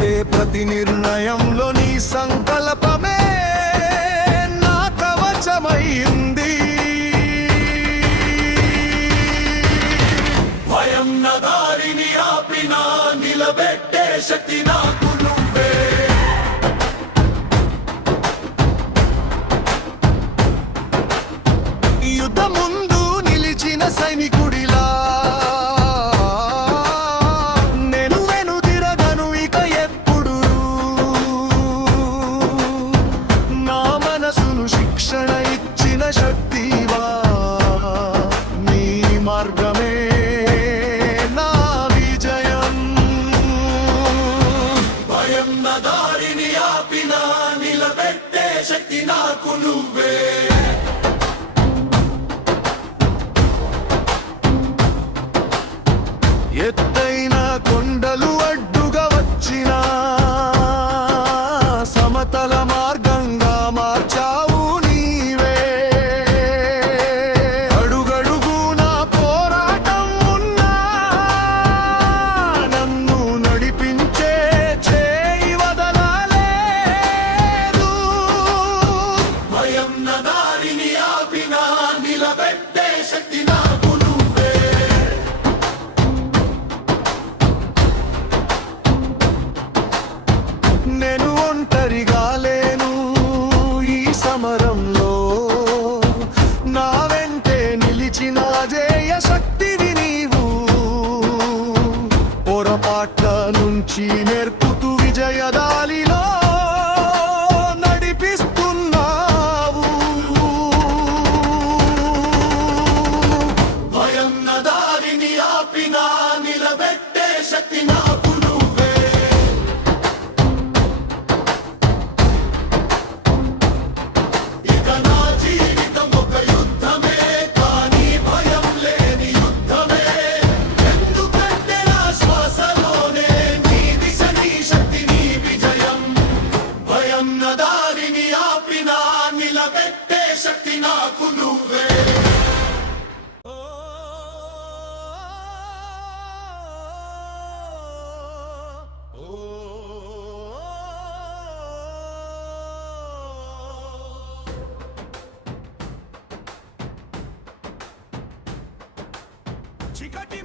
చేసే ప్రతి నిర్ణయంలో నీ సంకల్పమే నా కవచమైంది. భయం నా దారిని ఆపినా నిలబెట్టే శక్తి నాకు నువ్వే. యుద్ధ ముందు నిలిచిన సైనికుడిలా నేను వెనుదిరగను ఇక ఎప్పుడు. నా మనసును శిక్షణ ఇచ్చిన శక్తివా, నీ మార్గమే నా విజయం. భయం నా దారిని ఆపినా నిలబెట్టే శక్తి నాకు నువ్వే. ఎత్తైన కొండలు అడ్డుగా వచ్చినా సమతల మార్గంగా మార్చావు నీవే. అడుగడుగున పోరాటం ఉన్నా నన్ను నడిపించే చేయి వదలలేదు. భయం నా దారిని ఆపినా నిలబెట్టే శక్తి నాకు నువ్వే. నేను ఒంటరిగా లేను ఈ సమరంలో, నా వెంటే నిలిచిన అజేయ శక్తివి నీవు. పొరపాట్ల నుంచి నేర్పుతూ విజయదాలిలో నడిపిస్తున్నావు. భయం నా దారిని ఆపినా నిలబెట్టే శక్తి నాకు నువ్వే. ఇక నా జీవితం ఒక యుద్ధమే, కానీ భయం లేని యుద్ధమే. ఎందుకంటే నా శ్వాసలోనే నీ దిశ, నీ శక్తి, నీ విజయం. భయం నా దారిని ఆపినా నిలబెట్టే శక్తి నాకు నువ్వే. చీకటి